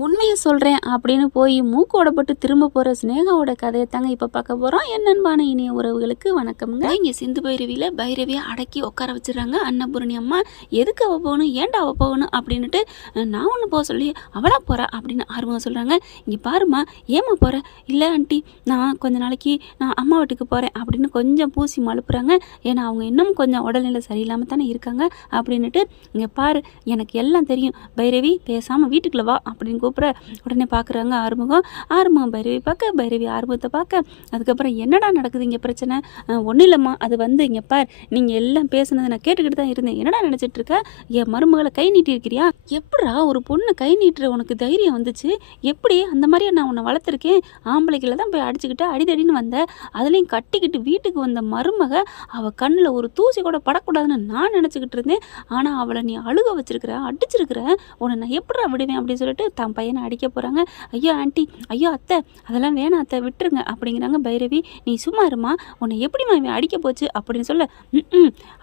உண்மையை சொல்கிறேன் அப்படின்னு போய் மூக்கோட பட்டு திரும்ப போகிற ஸ்னேகாவோட கதையை தாங்க இப்போ பார்க்க போகிறோம். என் அன்பான இனிய உறவுகளுக்கு வணக்கம்ங்க. இங்கே சிந்து பைரவியில் பைரவியை அடக்கி உட்கார வச்சுறாங்க அன்னபூரணி அம்மா. எதுக்கு அவள் போகணும், ஏன்டா அவள் போகணும் அப்படின்னுட்டு நான் ஒன்று போக சொல்லி அவளா போகிறா அப்படின்னு ஆர்வம் சொல்கிறாங்க. இங்கே பாருமா, ஏமா போகிற? இல்லை ஆண்டி, நான் கொஞ்ச நாளைக்கு நான் அம்மா வீட்டுக்கு போகிறேன் அப்படின்னு கொஞ்சம் பூசி மழுப்புறாங்க. ஏன்னா அவங்க இன்னும் கொஞ்சம் உடல்நிலை சரியில்லாமல் தானே இருக்காங்க அப்படின்னுட்டு. இங்கே பாரு, எனக்கு எல்லாம் தெரியும் பைரவி, பேசாமல் வீட்டுக்குள்ள வா அப்படின்னு கூப்பிட உடனே பார்க்குறாங்க ஆறுமுகம் பைரவி பார்க்க, பைரவி ஆறுமுகத்தை பார்க்க. அதுக்கப்புறம் என்னடா நடக்குது இங்கே பிரச்சனை? ஒன்றும் இல்லைம்மா, அது வந்து இங்கே பார், நீங்கள் எல்லாம் பேசுனதை நான் கேட்டுக்கிட்டு தான் இருந்தேன். என்னடா நினச்சிட்டு இருக்க? என் மருமகளை கை நீட்டி இருக்கிறியா? எப்படா ஒரு பொண்ணு கை நீட்டுற உனக்கு தைரியம் வந்துச்சு? எப்படி அந்த மாதிரியே நான் உன்னை வளர்த்துருக்கேன்? ஆம்பளைகளை தான் போய் அடிச்சுக்கிட்டு அடிதடின்னு வந்த, அதுலேயும் கட்டிக்கிட்டு வீட்டுக்கு வந்த மருமக அவள் கண்ணில் ஒரு தூசி கூட படக்கூடாதுன்னு நான் நினச்சிக்கிட்டு இருந்தேன். ஆனால் அவளை நீ அழுக வச்சிருக்கிற, அடிச்சிருக்கிற, உன்னை நான் எப்படா விடுவேன் அப்படின்னு சொல்லிட்டு தான் பையனை அடிக்க போகிறாங்க. ஐயோ ஆண்டி, ஐயோ அத்தை, அதெல்லாம் வேணாம் அத்தை, விட்டுருங்க அப்படிங்கிறாங்க பைரவி. நீ சும்மா இருமா, உன்னை எப்படிமா இவன் அடிக்க போச்சு அப்படின்னு சொல்ல,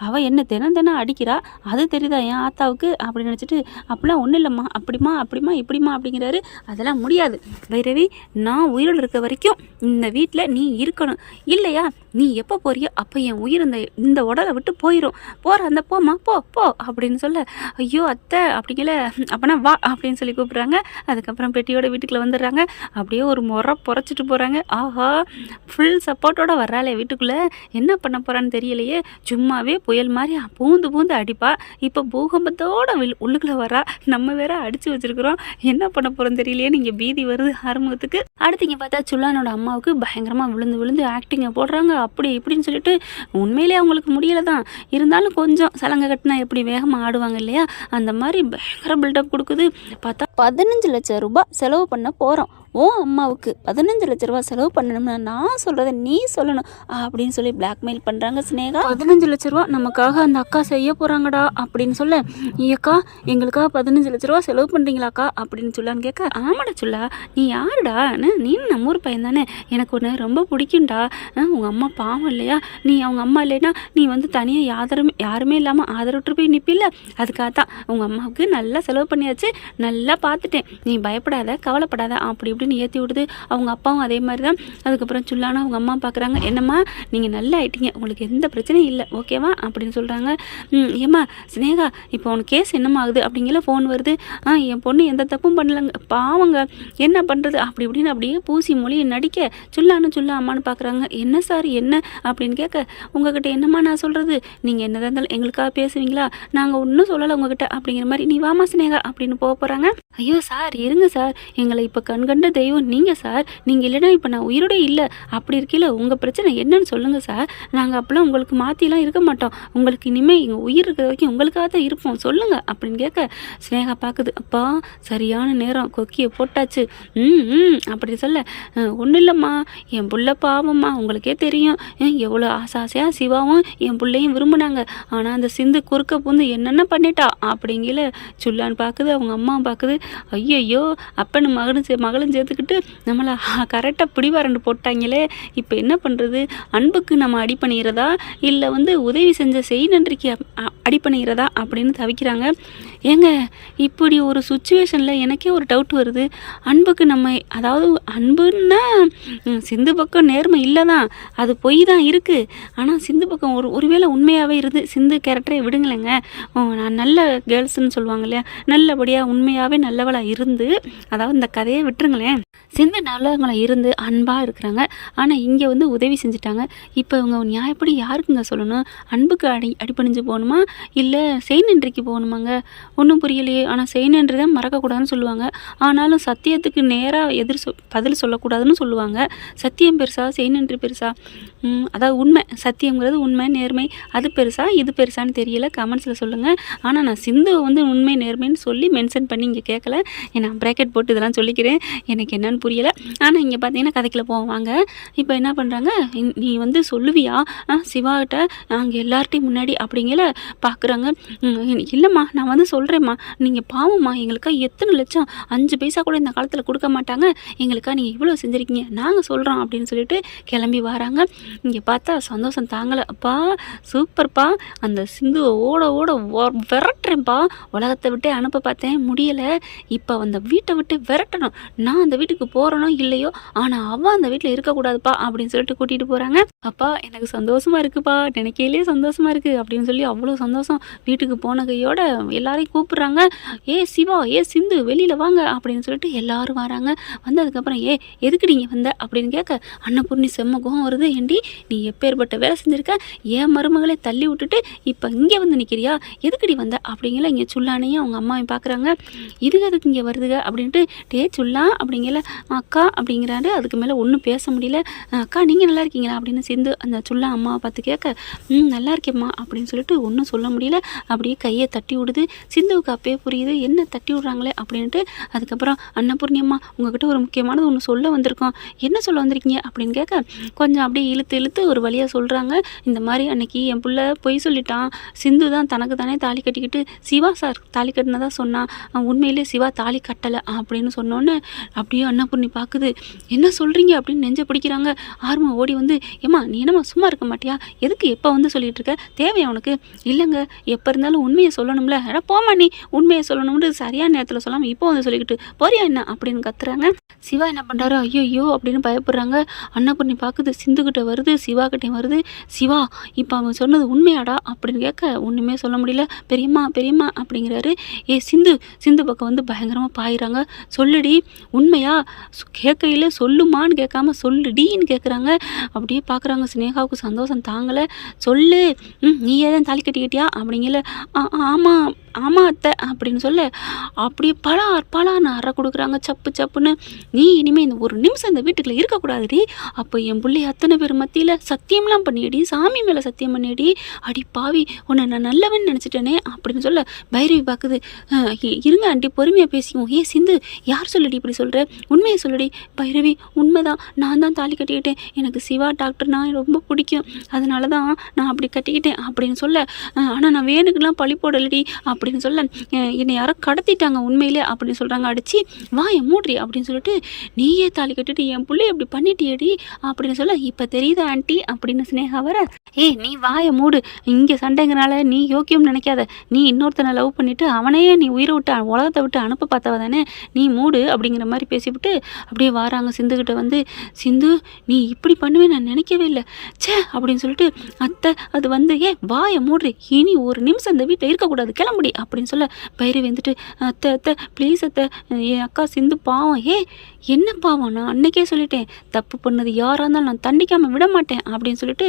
அவள் என்ன தினம் அடிக்கிறா, அது தெரியுதா என் ஆத்தாவுக்கு அப்படின்னு நினச்சிட்டு, அப்படிலாம் ஒன்றும் இல்லைம்மா, அப்படிமா இப்படிமா அப்படிங்கிறாரு. அதெல்லாம் முடியாது பைரவி, நான் உயிரோடு இருக்க வரைக்கும் இந்த வீட்டில் நீ இருக்கணும். இல்லையா நீ எப்போ போறியோ அப்போ என் உயிர் இந்த உடலை விட்டு போயிடும். போகிற அந்த போம்மா, போ அப்படின்னு சொல்ல, ஐயோ அத்தை அப்படிங்கல, அப்போனா வா அப்படின்னு சொல்லி கூப்பிட்றாங்க. அதுக்கப்புறம் பெட்டியோட வீட்டுக்குள்ளே வந்துடுறாங்க. அப்படியே ஒரு முறை புறச்சிட்டு போகிறாங்க. ஆஹா, ஃபுல் சப்போர்ட்டோட வர்றாளே வீட்டுக்குள்ளே, என்ன பண்ண போகிறான்னு தெரியலையே. சும்மாவே புயல் மாதிரி பூந்து அடிப்பா. இப்போ பூகம்பத்தோட உள்ளுக்குள்ளே வரா. நம்ம வேற அடித்து வச்சுருக்குறோம், என்ன பண்ண போகிறோன்னு தெரியலையே. நீங்கள் பீதி வருது ஆரம்பத்துக்கு. அடுத்து இங்கே பார்த்தா சுல்லானோட அம்மாவுக்கு பயங்கரமாக விழுந்து ஆக்டிங்கை போடுறாங்க. அப்படி இப்படின்னு சொல்லிட்டு உண்மையிலே அவங்களுக்கு முடியலை தான், இருந்தாலும் கொஞ்சம் சலங்கை கட்டினா எப்படி வேகமாக ஆடுவாங்க இல்லையா, அந்த மாதிரி பயங்கர பில்டப் கொடுக்குது. பார்த்தா 15 லட்சம் ரூபாய் செலவு பண்ண போகிறோம். ஓ அம்மாவுக்கு 15 லட்ச ரூபா செலவு பண்ணணும்னா நான் சொல்கிறத நீ சொல்லணும் அப்படின்னு சொல்லி பிளாக்மெயில் பண்ணுறாங்க ஸ்னேகா. 15 லட்ச ரூபா நமக்காக அந்த அக்கா செய்ய போகிறாங்கடா அப்படின்னு சொல்ல, ஏக்கா எங்களுக்காக 15 லட்ச ரூபா செலவு பண்ணுறீங்களாக்கா அப்படின்னு சொல்லான்னு கேட்க, ஆமாடா சொல்லா, நீ யாருடா? நீ நம்ம ஊர் பையன் தானே, எனக்கு ஒன்று ரொம்ப பிடிக்கும்டா. உங்கள் அம்மா பாவம் இல்லையா, நீ அவங்க அம்மா இல்லைன்னா நீ வந்து தனியாக யாருமே இல்லாமல் ஆதரவுட்டு போய் நிற்பில்ல, அதுக்காக தான் உங்கள் அம்மாவுக்கு நல்லா செலவு பண்ணியாச்சு, நல்லா பார்த்துட்டேன், நீ பயப்படாத கவலைப்படாத அப்படி இப்படின்னு ஏற்றி விடுது. அவங்க அப்பாவும் அதே மாதிரி தான். அதுக்கப்புறம் சுல்லானா அவங்க அம்மா பார்க்குறாங்க, என்னம்மா நீங்கள் நல்லா ஆயிட்டீங்க, உங்களுக்கு எந்த பிரச்சனையும் இல்லை ஓகேவா அப்படின்னு சொல்கிறாங்க. ஏம்மா ஸ்னேகா, இப்போ உனக்கு கேஸ் என்னம்மா ஆகுது அப்படிங்கிற ஃபோன் வருது. என் பொண்ணு எந்த தப்பும் பண்ணலங்க, பாவங்க, என்ன பண்ணுறது அப்படி இப்படின்னு அப்படியே பூசி மொழியை நடிக்க சுல்லா அம்மான்னு பார்க்குறாங்க. என்ன சார் என்ன அப்படின்னு கேட்க, உங்ககிட்ட என்னம்மா நான் சொல்கிறது, நீங்கள் என்னதான் இருந்தாலும் எங்களுக்காக பேசுவீங்களா, நாங்கள் ஒன்றும் சொல்லலை உங்ககிட்ட அப்படிங்கிற மாதிரி, நீ வாமா ஸ்னேகா அப்படின்னு போகிறாங்க. ஐயோ சார் இருங்க சார், எங்களை இப்போ கண்கண்ட தெய்வம் நீங்கள் சார், நீங்கள் இல்லைன்னா இப்போ நான் உயிரோட இல்லை, அப்படி இருக்கையில் உங்கள் பிரச்சனை என்னன்னு சொல்லுங்கள் சார், நாங்கள் அப்போலாம் உங்களுக்கு மாற்றிலாம் இருக்க மாட்டோம், உங்களுக்கு இனிமேல் எங்கள் உயிர் இருக்கிற வரைக்கும் உங்களுக்காக தான் இருப்போம் சொல்லுங்கள் அப்படின்னு கேட்க, ஸ்னேகா பார்க்குது, அப்பா சரியான நேரம் கொக்கியை போட்டாச்சு அப்படி சொல்ல, ஒன்றும் இல்லைம்மா, என் புள்ள பாவம்மா, உங்களுக்கே தெரியும் எவ்வளோ ஆசையாக சிவாவும் என் பிள்ளையும் விரும்பினாங்க, ஆனால் அந்த சிந்து குறுக்க பூந்து என்னென்ன பண்ணிட்டா அப்படிங்கிற சுல்லான்னு பார்க்குது, அவங்க அம்மா பார்க்குது. ஐயோ அப்பன்னு மகளும் சேர்த்துக்கிட்டு நம்மளை கரெக்டாக பிடிவாரண்டு போட்டாங்களே, இப்போ என்ன பண்ணுறது? அன்புக்கு நம்ம அடி பண்ணிக்கிறதா இல்லை வந்து உதவி செஞ்ச செய் நன்றிக்கு அடி பண்ணிக்கிறதா அப்படின்னு தவிக்கிறாங்க. ஏங்க இப்படி ஒரு சுச்சுவேஷனில் எனக்கே ஒரு டவுட் வருது. அன்புக்கு நம்ம, அதாவது அன்புன்னா சிந்து பக்கம் நேர்மை இல்லை தான், அது பொய் தான் இருக்குது, ஆனால் சிந்து பக்கம் ஒருவேளை உண்மையாகவே இருந்து, சிந்து கேரக்டரை விடுங்களேங்க, நான் நல்ல கேர்ள்ஸ்ன்னு சொல்லுவாங்க இல்லையா, நல்லபடியாக உண்மையாகவே நல்லவளாக இருந்து, அதாவது இந்த கதையை விட்டுருங்களேன், சிந்து நல்லவங்களாக இருந்து அன்பாக இருக்கிறாங்க, ஆனால் இங்கே வந்து உதவி செஞ்சுட்டாங்க. இப்போ இவங்க நியாயப்படி யாருக்குங்க சொல்லணும்? அன்புக்கு அடிபணிஞ்சு போகணுமா இல்லை செய் நன்றிக்கு போகணுமாங்க? ஒன்றும் புரியலையே. ஆனால் செய் நன்றி தான் மறக்கக்கூடாதுன்னு சொல்லுவாங்க, ஆனாலும் சத்தியத்துக்கு நேராக பதில் சொல்லக்கூடாதுன்னு சொல்லுவாங்க. சத்தியம் பெருசா செய் நன்றி பெருசா? அதாவது உண்மை, சத்தியங்கிறது உண்மை நேர்மை, அது பெருசா இது பெருசான்னு தெரியல, கமெண்ட்ஸில் சொல்லுங்கள். ஆனால் நான் சிந்துவை வந்து உண்மை நேர்மைன்னு சொல்லி மென்ஷன் பண்ணி இங்கே கேட்கல, நான் ப்ராக்கெட் போட்டு இதெல்லாம் சொல்லிக்கிறேன், எனக்கு என்னன்னு புரியலை. ஆனால் இங்கே பார்த்தீங்கன்னா கதைக்குள்ளே போவாங்க. இப்போ என்ன பண்ணுறாங்க, நீ வந்து சொல்லுவியா சிவாகிட்ட நாங்கள் எல்லார்ட்டையும் முன்னாடி அப்படிங்கிற பார்க்குறாங்க. இல்லைம்மா நான் வந்து சொல்கிறேம்மா, நீங்கள் பாவம்மா, எங்களுக்கா எத்தனை லட்சம் 5 பைசா கூட இந்த காலத்தில் கொடுக்க மாட்டாங்க, எங்களுக்கா நீங்கள் இவ்வளோ செஞ்சுருக்கீங்க, நாங்கள் சொல்கிறோம் அப்படின்னு சொல்லிட்டு கிளம்பி வராங்க. இங்கே பார்த்தா சந்தோஷம் தாங்கலை. அப்பா சூப்பர்ப்பா, அந்த சிந்துவை ஓட ஓட விரட்டுறேன்ப்பா, உலகத்தை விட்டே அனுப்ப பார்த்தேன் முடியலை, இப்போ அந்த வீட்டை விட்டு விரட்டணும், நான் அந்த வீட்டுக்கு போகிறனோ இல்லையோ, ஆனால் அவள் அந்த வீட்டில் இருக்கக்கூடாதுப்பா அப்படின்னு சொல்லிட்டு கூட்டிகிட்டு போகிறாங்க. அப்பா எனக்கு சந்தோஷமாக இருக்குப்பா, நினைக்கையிலே சந்தோஷமாக இருக்குது அப்படின்னு சொல்லி அவ்வளோ சந்தோஷம். வீட்டுக்கு போன கையோட எல்லாரையும் கூப்பிட்றாங்க. ஏ சிவா, ஏ சிந்து, வெளியில் வாங்க அப்படின்னு சொல்லிட்டு எல்லாரும் வராங்க. வந்ததுக்கப்புறம் எதுக்கு நீங்கள் வந்த அப்படின்னு கேட்க, அன்னபூர்ணி செம்ம கோவம் வருது. ஏண்டி நீ எப்பேற்பட்ட வேலை செஞ்சுருக்க, ஏன் மருமகளை தள்ளி விட்டுட்டு இப்போ இங்கே வந்து நிற்கிறியா, எதுக்குடி வந்த அப்படிங்கல. இங்கே சுல்லானையும் அவங்க அம்மாவையும் பார்க்குறாங்க. இதுக்கு அதுக்கு இங்கே வருதுங்க அப்படின்ட்டு, டே சுல்லா அப்படிங்கல, அக்கா அப்படிங்கிறாரு. அதுக்கு மேலே ஒன்றும் பேச முடியல. அக்கா நீங்கள் நல்லா இருக்கீங்களா அப்படின்னு சிந்து அந்த சுல்லா அம்மாவை பார்த்து கேட்க, நல்லா இருக்கேம்மா அப்படின்னு சொல்லிட்டு ஒன்றும் சொல்ல முடியல. அப்படியே கையை தட்டி விடுது. சிந்துவுக்கு அப்பயே புரியுது என்ன தட்டி விட்றாங்களே அப்படின்ட்டு. அதுக்கப்புறம் அன்னபூர்ணி அம்மா உங்ககிட்ட ஒரு முக்கியமானது ஒன்று சொல்ல வந்திருக்கோம், என்ன சொல்ல வந்திருக்கீங்க அப்படின்னு கேட்க, கொஞ்சம் அப்படியே இழுத்து இழுத்து ஒரு வழியாக சொல்கிறாங்க. இந்த மாதிரி அன்னைக்கு என் பிள்ளை பொய் சொல்லிட்டான், சிந்து தான் தனக்கு தானே தாலி கட்டிக்கிட்டு சிவா சார் தாலி கட்டினதா சொன்னான், உண்மையிலே சிவா தாலி கட்டலை அப்படின்னு சொன்னோன்னே அப்படியே அன்னபூர்ணி பார்க்குது. என்ன சொல்கிறீங்க அப்படின்னு நெஞ்ச பிடிக்கிறாங்க. ஆர்வம் ஓடி வந்து, ஏம்மா நீ என்னம்மா சும்மா இருக்க மாட்டியா, எதுக்கு எப்போ வந்து சொல்லிட்டு இருக்க, தேவையா உனக்கு, இல்லைங்க எப்போ இருந்தாலும் உண்மையை சொல்லணும்ல, ஏன்னா போமா நீ உண்மையை சொல்லணும்னு சரியான நேரத்தில் சொல்லாமல் இப்போ வந்து சொல்லிக்கிட்டு போறியா என்ன அப்படின்னு கத்துறாங்க. சிவா என்ன பண்ணுறாரு, ஐயோ அப்படின்னு பயப்படுறாங்க. அன்னபூர்ணி பார்க்குது, சிந்துக்கிட்ட வருது, சிவா கிட்டே வருது. சிவா இப்போ அவன் சொன்னது உண்மையாடா அப்படின்னு கேட்க, ஒன்றுமே சொல்ல முடியல. பெரியம்மா பெரியம்மா அப்படிங்கிறாரு. சிந்து பக்கம் வந்து பயங்கரமாக பாயிறாங்க. சொல்லுடி உண்மையா, கேட்கையில் சொல்லுமான்னு கேட்காம சொல்லுடின்னு கேட்குறாங்க. அப்படியே பார்க்குறாங்க. ஸ்னேகாவுக்கு சந்தோஷம் தாங்கலை. சொல்லு, நீ ஏதான் தாலி கட்டிக்கிட்டியா அப்படிங்கல. ஆமாம் ஆமாம் அத்தை அப்படின்னு சொல்ல, அப்படியே பலான்னு அறை கொடுக்குறாங்க சப்பு சப்புன்னு. நீ இனிமேல் இந்த ஒரு நிமிஷம் இந்த வீட்டுக்குள்ளே இருக்கக்கூடாதுடி, அப்போ என் பிள்ளை அத்தனை பேர் மத்தியில் சத்தியம்லாம் பண்ணியடி, சாமி மேலே சத்தியம் பண்ணியடி, அடி பாவி உன்னை நான் நல்லவன் நினச்சிட்டேனே அப்படின்னு சொல்ல, பைரவி பார்க்குது. இருங்க ஆண்டி பொறுமையாக பேசிக்குவோம். சிந்து யார் சொல்லடி இப்படி சொல்கிற, உண்மையை சொல்லடி. பைரவி உண்மைதான், நான் தான் தாலி கட்டிக்கிட்டேன், எனக்கு சிவா டாக்டர்னா ரொம்ப பிடிக்கும், அதனால தான் நான் அப்படி கட்டிக்கிட்டேன் அப்படின்னு சொல்ல, ஆனால் நான் வேணுக்கெல்லாம் பழி போடலடி அப்படின்னு சொல்ல, என்னை யாரோ கடத்திட்டாங்க உண்மையிலே அப்படின்னு சொல்கிறாங்க. அடிச்சு வாயை மூட்ரி அப்படின்னு சொல்லிட்டு, நீயே தாலி கட்டிட்டு என் பிள்ளை அப்படி பண்ணிட்டியடி அப்படின்னு சொல்ல, இப்போ தெரியுதா ஆண்டி அப்படின்னு ஸ்னேகா வர, நீ வாயை மூடு, இங்கே சண்டைங்கனால நீ யோக்கியம் நினைக்காத, நீ இன்னொருத்தனை லவ் பண்ணிவிட்டு அவனையே நீ உயிரை விட்டு உலகத்தை விட்டு அனுப்ப பார்த்தவ தானே, நீ மூடு அப்படிங்கிற மாதிரி பேசிவிட்டு அப்படியே வாராங்க. சிந்துக்கிட்ட வந்து, சிந்து நீ இப்படி பண்ணுவேன் நான் நினைக்கவே இல்லை சே அப்படின்னு சொல்லிட்டு, அத்தை அது வந்து வாயை மூடுறி, இனி ஒரு நிமிஷம் இந்த வீட்டில் இருக்கக்கூடாது, கிளம்புடி அப்படின்னு சொல்ல, பைரவி வந்துட்டு, அத்தை ப்ளீஸ் அத்தை, என் அக்கா சிந்து பாவம். என்ன பாவம், நான் அன்னைக்கே சொல்லிட்டேன், தப்பு பண்ணது யாராக இருந்தாலும் நான் தண்டிக்காமல் விட மாட்டேன் அப்படின்னு சொல்லிட்டு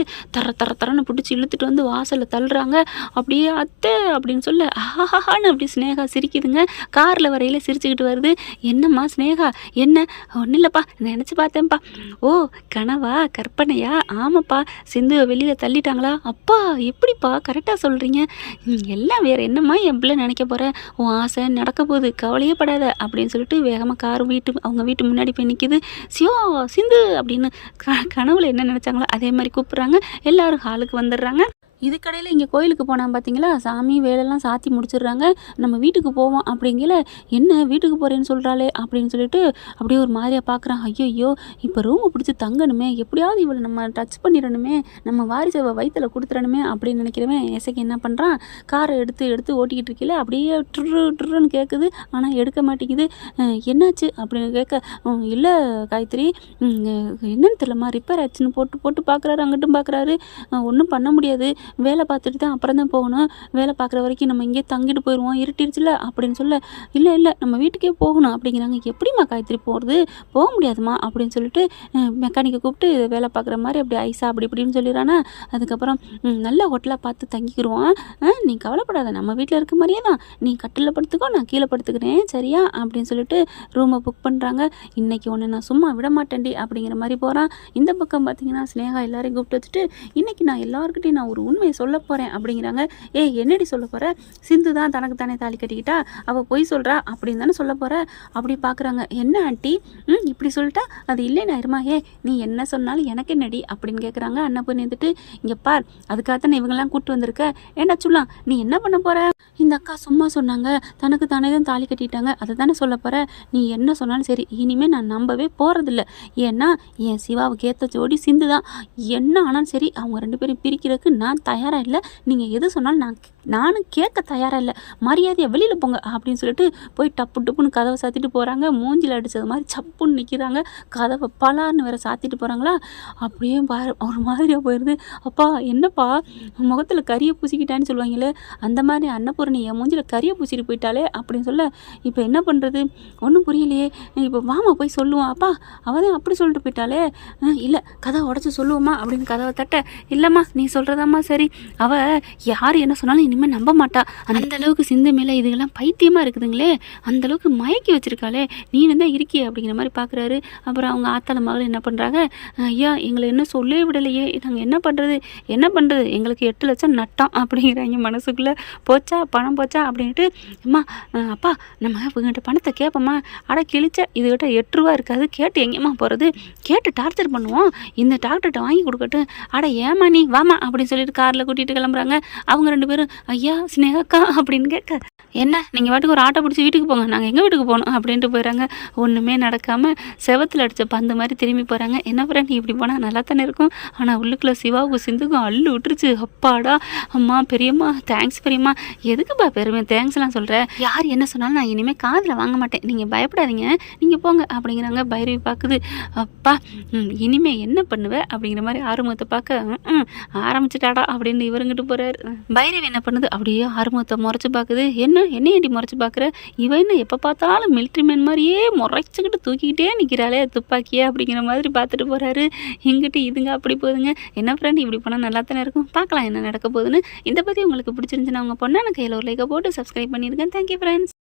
தரன்னு பிடிச்சி இழுத்துட்டு வந்து வாசலில் தள்ளுறாங்க. அப்படியே அத்தை அப்படின்னு சொல்ல, ஆஹான்னு அப்படி ஸ்னேகா சிரிக்குதுங்க. காரில் வரையில் சிரிச்சுக்கிட்டு வருது. என்னம்மா ஸ்னேகா என்ன, ஒன்றும் இல்லைப்பா நினச்சி பார்த்தேன்ப்பா. ஓ கனவா கற்பனையா, ஆமாப்பா சிந்துவை வெளியில் தள்ளிட்டாங்களா, அப்பா எப்படிப்பா கரெக்டாக சொல்கிறீங்க, எல்லாம் வேறு என்னம்மா என் பிள்ளை நினைக்க போகிறேன், உன் ஆசை நடக்க போகுது கவலையே படாத அப்படின்னு சொல்லிட்டு வேகமாக கார் அவங்க வீட்டு முன்னாடி போய் நிற்கிது. சிவா சிந்து அப்படின்னு கனவுல என்ன நினச்சாங்களோ அதே மாதிரி கூப்பிட்றாங்க. எல்லாரும் ஹாலுக்கு வந்துடுறாங்க. இதுக்கடையில் இங்கே கோயிலுக்கு போனால் பார்த்தீங்களா, சாமி வேலையெல்லாம் சாத்தி முடிச்சிடுறாங்க. நம்ம வீட்டுக்கு போவோம் அப்படிங்கல, என்ன வீட்டுக்கு போகிறேன்னு சொல்கிறாளே அப்படின்னு சொல்லிட்டு அப்படியே ஒரு மாதிரியாக பார்க்குறான். ஐயோ இப்போ ரூமை பிடிச்சி தங்கணுமே, எப்படியாவது இவளை நம்ம டச் பண்ணிடணுமே, நம்ம வாரிசை வயிற்றில் கொடுத்துடணுமே அப்படின்னு நினைக்கிறவன் இசைக்கு என்ன பண்ணுறான், காரை எடுத்து ஓட்டிக்கிட்டு இருக்கல, அப்படியே ட்ருன்னு கேட்குது, ஆனால் எடுக்க மாட்டேங்குது. என்னாச்சு அப்படின்னு கேட்க, இல்லை காயத்ரி என்னன்னு தெரியலம்மா ரிப்பேர் ஆச்சுன்னு போட்டு பார்க்குறாரு, அங்கிட்டும் பார்க்குறாரு, ஒன்றும் பண்ண முடியாது, வேலை பார்த்துட்டு தான் அப்புறம் தான் போகணும், வேலை பார்க்குற வரைக்கும் நம்ம இங்கே தங்கிட்டு போயிடுவோம், இருட்டிடுச்சுல அப்படின்னு சொல்ல, இல்லை நம்ம வீட்டுக்கே போகணும் அப்படிங்கிறாங்க. எப்படிம்மா காயத்ரி போகிறது, போக முடியாதுமா அப்படின்னு சொல்லிட்டு மெக்கானிக்கை கூப்பிட்டு வேலை பார்க்குற மாதிரி அப்படி ஐஸா அப்படி இப்படின்னு சொல்லிடுறானா. அதுக்கப்புறம் நல்ல ஹோட்டலாக பார்த்து தங்கிக்கிடுவோம், நீ கவலைப்படாத, நம்ம வீட்டில் இருக்க மாதிரியே தான், நீ கட்டில் படுத்துக்கோ நான் கீழே படுத்துக்கிறேன் சரியா அப்படின்னு சொல்லிட்டு ரூமை புக் பண்ணுறாங்க. இன்றைக்கி ஒன்று நான் சும்மா விட மாட்டேன்டி அப்படிங்கிற மாதிரி போகிறான். இந்த பக்கம் பார்த்தீங்கன்னா ஸ்னேகா எல்லாரையும் கூப்பிட்டு வச்சுட்டு, இன்றைக்கி நான் எல்லாருக்கிட்டையும் நான் ஒரு உண்மையை சொல்ல போகிறேன் அப்படிங்கிறாங்க. ஏய் என்னடி சொல்ல போகிற? சிந்து தான் தனக்கு தானே தாலி கட்டிக்கிட்டா, அவள் பொய் சொல்கிறா அப்படின்னு தானே சொல்ல போகிற? அப்படி பார்க்குறாங்க. என்ன ஆண்டி இப்படி சொல்லிட்டா அது இல்லைன்னு ஆயிருமா? நீ என்ன சொன்னாலும் எனக்கு என்னடி அப்படின்னு கேட்குறாங்க. அன்னபூர்ணி வந்துட்டு இங்கே பார், அதுக்காகத்தான் இவங்கெல்லாம் கூப்பிட்டு வந்திருக்க. ஏண்டா சொல்லலாம், நீ என்ன பண்ண போகிற? இந்த அக்கா சும்மா சொன்னாங்க, தனக்கு தானே தான் தாலி கட்டிட்டாங்க, அதை தானே சொல்ல போகிற. நீ என்ன சொன்னாலும் சரி, இனிமேல் நான் நம்பவே போகிறதில்ல. ஏன்னா என் சிவாவுக்கு ஏற்ற ஜோடி சிந்து தான். என்ன ஆனாலும் சரி, அவங்க 2 பேரும் பிரிக்கிறதுக்கு நான் தயாராக இல்லை. நீங்கள் எது சொன்னாலும் நானும் கேட்க தயாராக இல்லை. மரியாதையை வெளியில் போங்க அப்படின்னு சொல்லிட்டு போய் டப்பு டப்புன்னு கதவை சாத்திட்டு போகிறாங்க. மூஞ்சில் அடித்தது மாதிரி சப்புன்னு நிற்கிறாங்க. கதவை பலார்னு வேற சாத்திட்டு போகிறாங்களா. அப்படியே ஒரு மாதிரியாக போயிடுது. அப்பா என்னப்பா முகத்தில் கறியை பூசிக்கிட்டான்னு சொல்லுவாங்களே, அந்த மாதிரி அன்னபூர்ணி என் மூஞ்சில் கறியை பூசிட்டு போயிட்டாலே அப்படின்னு சொல்ல, இப்போ என்ன பண்ணுறது ஒன்றும் புரியலையே. இப்போ வாமா போய் சொல்லுவோம். அப்பா அவள் தான் அப்படி சொல்லிட்டு போயிட்டாலே. இல்லை கதவை உடச்சி சொல்லுவோமா அப்படின்னு கதவை தட்ட, இல்லைம்மா நீ சொல்கிறதாம்மா சரி. அவள் யார் என்ன சொன்னாலும் இனிமேல் நம்ப மாட்டா. அந்த அளவுக்கு சிந்து மேலே இதுக்கெல்லாம் பைத்தியமாக இருக்குதுங்களே, அந்த அளவுக்கு மயக்கி வச்சிருக்காளே, நீனு தான் இருக்கியே அப்படிங்கிற மாதிரி பார்க்குறாரு. அப்புறம் அவங்க ஆத்தால மகள் என்ன பண்ணுறாங்க, ஐயா எங்களை என்ன சொல்லவே விடலையே, நாங்கள் என்ன பண்ணுறது எங்களுக்கு 8 லட்சம் நட்டம் அப்படிங்கிறாங்க மனசுக்குள்ளே. போச்சா பணம் போச்சா அப்படின்ட்டு, அம்மா அப்பா நம்ம இவங்ககிட்ட பணத்தை கேட்போம்மா. அட கிழிச்ச இதுகிட்ட 8 ரூபா இருக்காது, கேட்டு எங்கேம்மா போகிறது, கேட்டு டார்ச்சர் பண்ணுவோம், இந்த டாக்டர்கிட்ட வாங்கி கொடுக்கட்டும். அட ஏமா நீ வாமா அப்படின்னு சொல்லிட்டு காரில் கூட்டிகிட்டு கிளம்புறாங்க. அவங்க 2 பேரும் ஐயா ஸ்னேகாக்கா அப்படின்னு கேட்க, என்ன நீங்கள் வாட்டுக்கு ஒரு ஆட்டோ பிடிச்சி வீட்டுக்கு போங்க, நாங்கள் எங்கள் வீட்டுக்கு போகணும் அப்படின்ட்டு போயிடறாங்க. ஒன்றுமே நடக்காமல் செவத்தில் அடித்த பந்து மாதிரி திரும்பி போகிறாங்க. என்ன ஃப்ரெண்ட் இப்படி போனால் நல்லா தானே இருக்கும். ஆனால் உள்ளுக்குள்ளே சிவாவுக்கும் சிந்துக்கும் அள்ளு விட்டுருச்சு. அப்பாடா அம்மா பெரியம்மா தேங்க்ஸ் பெரியம்மா. எதுக்குப்பா பெருமை தேங்க்ஸ்லாம் சொல்கிறேன், யார் என்ன சொன்னாலும் நான் இனிமேல் காதில் வாங்க மாட்டேன், நீங்கள் பயப்படாதீங்க நீங்கள் போங்க அப்படிங்கிறாங்க. பைரவி பார்க்குது. அப்பா இனிமேல் என்ன பண்ணுவேன் அப்படிங்கிற மாதிரி ஆறுமுகத்தை பார்க்க, ஆரம்பிச்சிட்டாடா அப்படின்னு இவருங்கிட்டு போகிறாரு. பைரவி என்ன பண்ணுது, அப்படியே ஆறுமுகத்தை முறைச்சி பார்க்குது. என்ன ஏடி முறைச்சி பார்க்குற, இவன் என்ன எப்போ பார்த்தாலும் மிலிட்ரி மேன் மாதிரியே முறைச்சிக்கிட்டு தூக்கிக்கிட்டே நிற்கிறாளே துப்பாக்கியே அப்படிங்கிற மாதிரி பார்த்துட்டு போகிறாரு. இங்கிட்டு இதுங்க அப்படி போகுதுங்க. என்ன ஃப்ரெண்ட் இப்படி போனால் நல்லா தானே இருக்கும். பார்க்கலாம் என்ன நடக்க போகுதுன்னு. இந்த பற்றி உங்களுக்கு பிடிச்சிருந்துச்சுன்னா உங்கள் பொண்ணான கையில் ஒரு லைக்கை போட்டு சப்ஸ்கிரைப் பண்ணியிருக்கேன். Thank you friends.